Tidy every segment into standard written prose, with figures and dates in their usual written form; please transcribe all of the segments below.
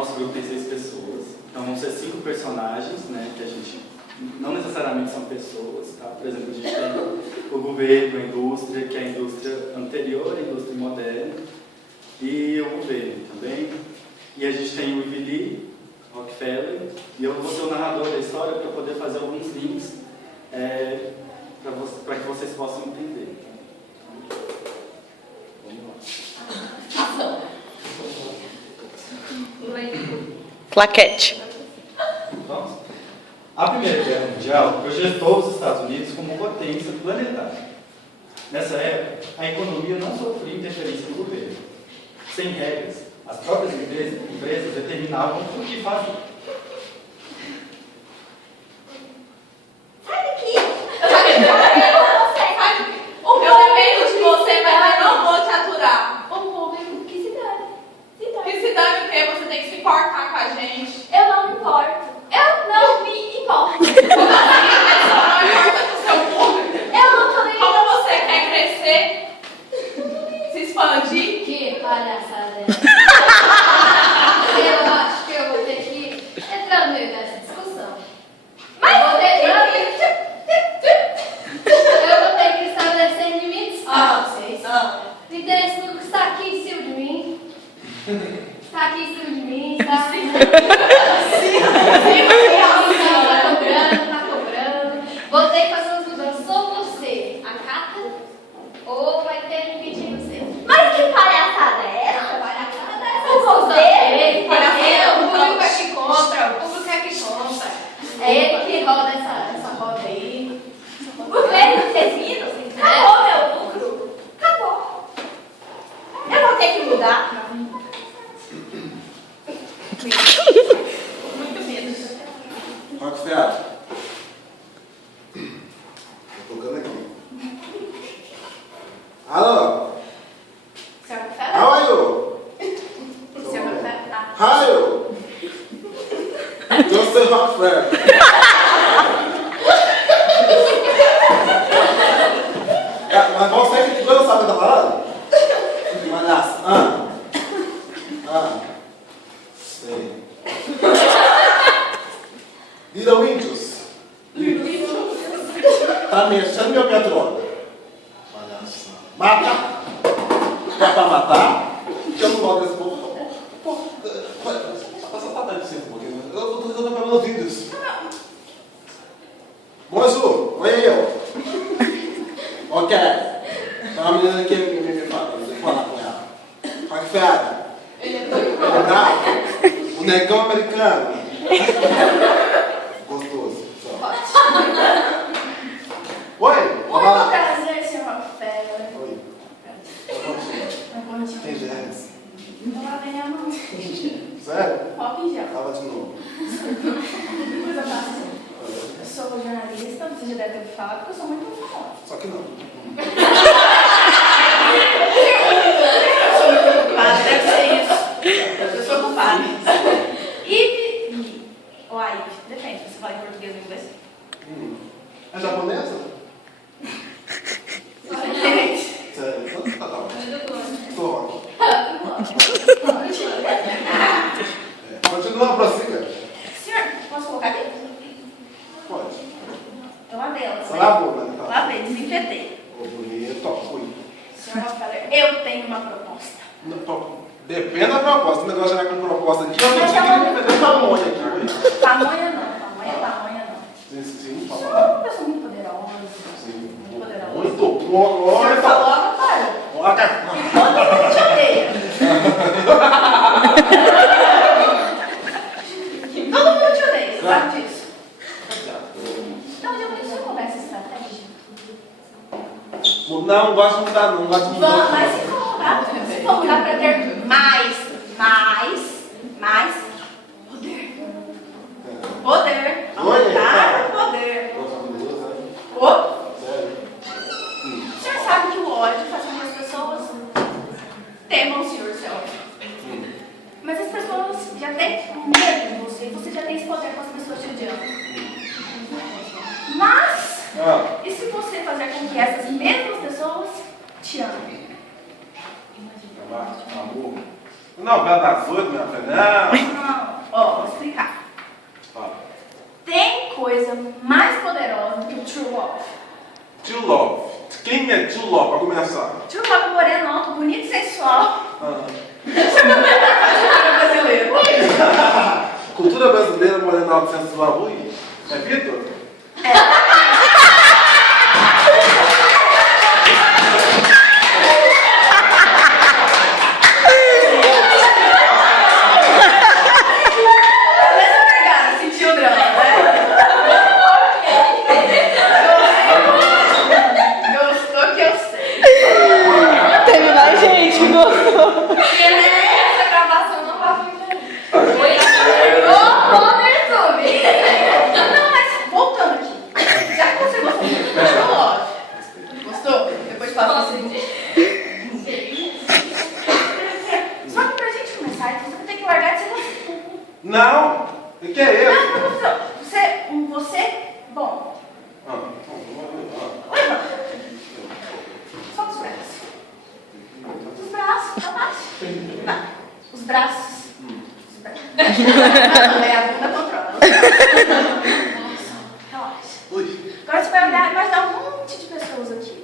Nosso grupo tem 6 pessoas, então vão ser 5 personagens, né, que a gente não necessariamente são pessoas, tá? Por exemplo, a gente tem o governo, a indústria, que é a indústria anterior, a indústria moderna, e o governo também. E a gente tem o Ivy Rockefeller, e eu vou ser o narrador da história para poder fazer alguns links para que vocês possam entender. Vamos lá. Claquete. Vamos? A Primeira Guerra Mundial projetou os Estados Unidos como potência planetária. Nessa época, a economia não sofria interferência do governo. Sem regras, as próprias empresas determinavam o que fazer. Sai daqui! Eu dependo de você, mas eu não vou te aturar. Que cidade? Que cidade o quê? Você tem que se importar com a gente. Eu não me importo. Eu não me importo. Como assim? Isso não importa com o seu público. Eu não tô nem... Como você quer crescer? Se expandir? Que palhaçada é essa? Eu acho que eu vou ter que entrar no meio dessa discussão. Mas eu vou ter que estabelecer limites para vocês. O interesse público está aqui em cima de mim. Está aqui em cima de mim, está? Tá cobrando. Vou ter que fazer umas mudanças. Ou você acata, ou vai ter que impedir você. Mas que palhaçada é essa? Palhaçada é O governo, palhaçada. O público é que compra, o público é que compra. É ele que roda essa roda aí. O governo fez isso? Acabou meu lucro. Acabou. Eu vou ter que mudar. Muito medo. Rockefeller. Tô tocando aqui. Alô? Seu café? How are you? Seu café? How are you? Joseph Rockefeller. Mas você que não sabe o que tá falando? Palhaço. Sei. Little Índios. Tá mexendo meu petróleo. Palhaço. Mata. É pra matar? Que eu não gosto desse povo. Passa pra trás de você um pouquinho. Eu tô tentando pra meus vídeos. Moço, oi eu. Ok. Tá uma menina aqui me fala. Tem que falar com ela. Rockefeller. Ele é todo Ele é bravo. O negão americano. Gostoso. Só. Oi. Muito prazer, Sr. Rockefeller. Oi. Tem germes. Não vai ganhar, não. Sério? Foca em gel. Tava de novo. Coisa fácil. Eu sou jornalista, você já deve ter falado que eu sou muito famosa. Só que não. Eu sou muito ocupada, deve ser isso. Eu sou ocupada. Ou aí, depende, você fala em português ou inglês? É japonesa? Gente. Sério? Então tá ótimo. Tô ótimo. Continua, prossiga. Senhor, posso colocar aqui? Pode. Eu lavei ela. Você lavou, né? Tá. Lavei, desinfetei. Ô, bonito. Fui. Senhor Rockefeller, eu tenho uma proposta. Depende da proposta. O negócio já é com proposta aqui. Eu não Mas consegui fazer tamanho aqui. Oi? Pamonha não. Pamonha não. Sim, Eu sou fala. uma pessoa muito poderosa. Sim. Muito poderosa. Muito. O senhor falou, agora. Todo mundo te odeia. Todo mundo te odeia, você sabe disso? Então, já deixa eu mudar essa estratégia. Não gosto de mudar, não gosto de mudar. Mas se for mudar para ter mais poder. Aumentar o poder. Sério? O senhor sabe que o ódio faz com que as pessoas temam o senhor, seu ódio. Mas as pessoas já têm medo de você, você já tem esse poder com as pessoas te odiando. Mas, e se você fazer com que essas mesmas pessoas te amem? Amor. Novela das 8, minha filha. Não. Ló, pra começar. Chuló moreno alto, bonito e sensual. Ah. Brasileiro. Cultura brasileira, morena alta sensual. Ui. É Vitor? Nessa pegada, sentiu o drama, né? Gostou que eu sei. Teve mais gente que gostou. Porque essa gravação não vai ficar. No YouTube. Não, mas voltando aqui. Já que você gostou muito do Chuló, gostou? Depois passa assim. Só que pra gente começar, então você vai ter que largar de ser você. Não. O que é eu? Você, bom, levanta. Solta os braços. Solta os braços, abaixa. Vai. Os braços. Os braços. Não, é a bunda controla. Relaxa. Ui. Agora você vai olhar e vai dar um monte de pessoas aqui.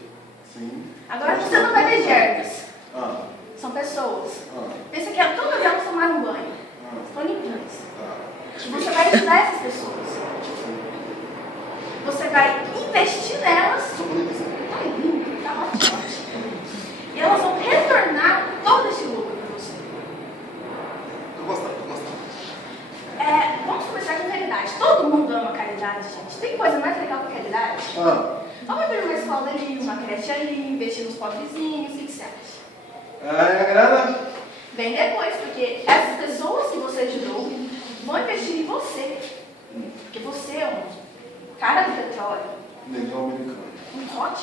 Sim. Agora você não vai ver germes. Ah. São pessoas. Ah. Pensa que todo avião tomar um banho. Estão limpinhos. Tá. E você vai ajudar essas pessoas. Você vai investir nelas. Sou bonita assim. Tá lindo, tá ótimo. E elas vão retornar todo esse lucro para você. Tô gostando, tô gostando. Vamos começar com caridade. Todo mundo ama caridade, gente. Tem coisa mais legal que caridade? Ah. Vamos abrir uma escola ali, uma creche ali, investir nos pobrezinhos. O que você acha? Ah, a grana? Vem depois, porque essas pessoas que você ajudou vão investir em você. Porque você é um cara do petróleo, Negão americano. um hot.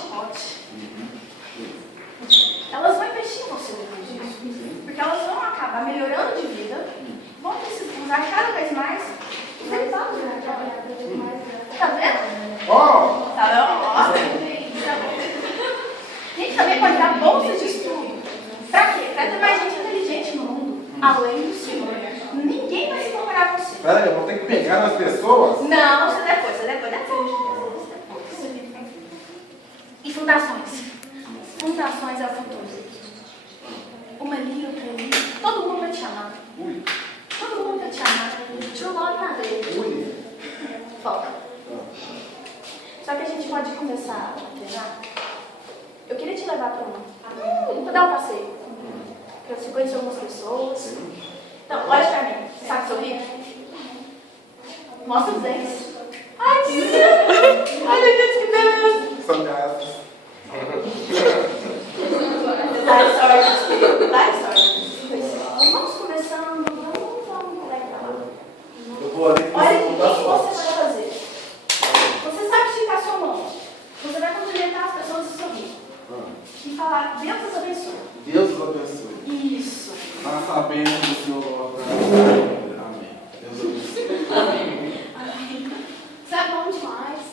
Elas vão investir em você depois disso. Porque elas vão acabar melhorando de vida, vão usar cada vez mais os derivados do petróleo. Tá vendo? Ó. Tá vendo? Ó. Tá bom. A gente também pode dar bolsas de estudo. Pra quê? Pra ter mais gente inteligente no mundo, além do Senhor. Ninguém vai se comparar a você. Pera aí, eu vou ter que pegar nas pessoas? Não, você depois. E fundações. Fundações é o futuro. Uma ali, outra ali. Todo mundo vai te amar. Ui. Todo mundo vai te amar. Chuló na dele. Ui. Foca. Só que a gente pode começar a treinar. Eu queria te levar para dar um passeio. Para você conhecer algumas pessoas. Então, olha pra mim. Você sabe sorrir? Mostra os dentes. Ai, que lindo! Ai, meu Deus, que beleza! São gatos. Dá sorte. Dá sorte. Vamos começando. Vamos colegar lá. Eu vou ali. Olha o que você vai fazer. Você sabe esticar sua mão. Você vai cumprimentar as pessoas e sorrir. E falar, Deus os abençoe. Deus os abençoe. Isso. Tá sabendo do Senhor. Amém. Deus abençoe. Amém. Isso é bom demais.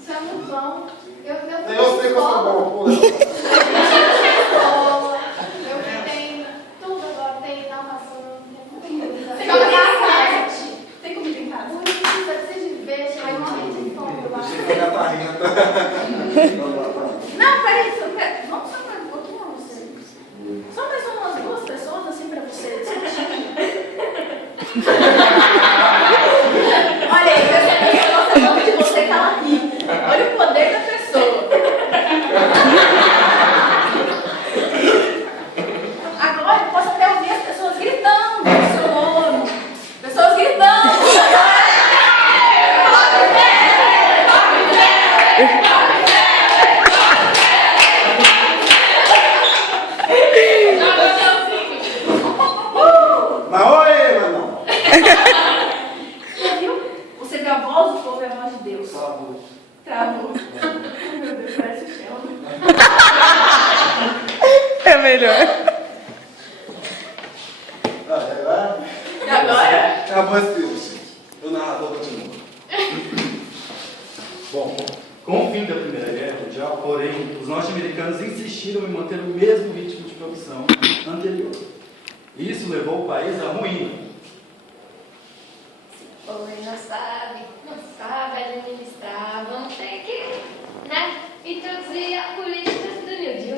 Isso é muito bom. Eu Eu sei que eu sou bom. Pula. Eu tenho tudo agora, tem natação, tem comida. Tem comida em casa? Tem comida em casa? Não precisa de ver, mas morrendo de fome. Eu acho. Achei que a Catarina. Não, peraí. Vamos só mais um pouquinho. Só mais umas duas pessoas assim pra você discutir. Olha aí, essa nossa mão de você que ela ri. Olha o poder da pessoa. Agora eu posso até ouvir as pessoas gritando no seu nome. Pessoas gritando. Mas oi, mas não. Você viu? Você viu a voz do povo e a voz de Deus. Travou. Travou. Meu Deus, parece o Sheldon. É melhor. E agora? Acabou esse filme, gente. O narrador continua. Bom, com o fim da Primeira Guerra Mundial, porém, os norte-americanos insistiram em manter o mesmo ritmo de produção anterior. Isso levou o país à ruína. Oi, não sabe administrar, vamos ter que, né, introduzir a política do New Deal.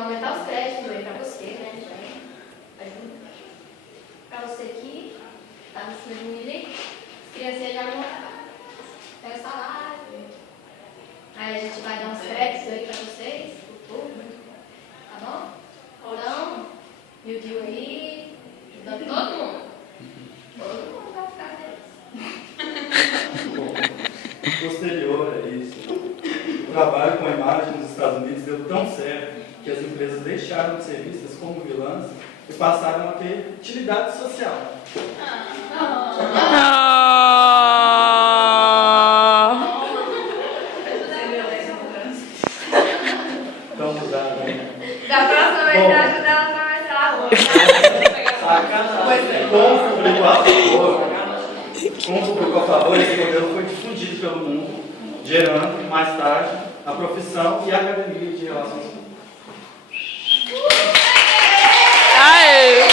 vai aumentar os créditos aí pra você, né? Pra você que tá no ensino médio, as criancinhas já vão ter o salário. Aí a gente vai dar uns créditos aí pra vocês, pro público, tá bom? Então, viu aí, ajudando todo mundo. Todo mundo vai ficar feliz. Posterior a isso, o trabalho com a imagem nos Estados Unidos deu tão certo que as empresas deixaram de ser vistas como vilãs e passaram a ter utilidade social. Vamos usar, né? Da próxima vez você ajuda ela a atravessar a rua. Com o público a favor, esse modelo foi difundido pelo mundo, gerando, mais tarde, a profissão e a academia de relações públicas. Aê!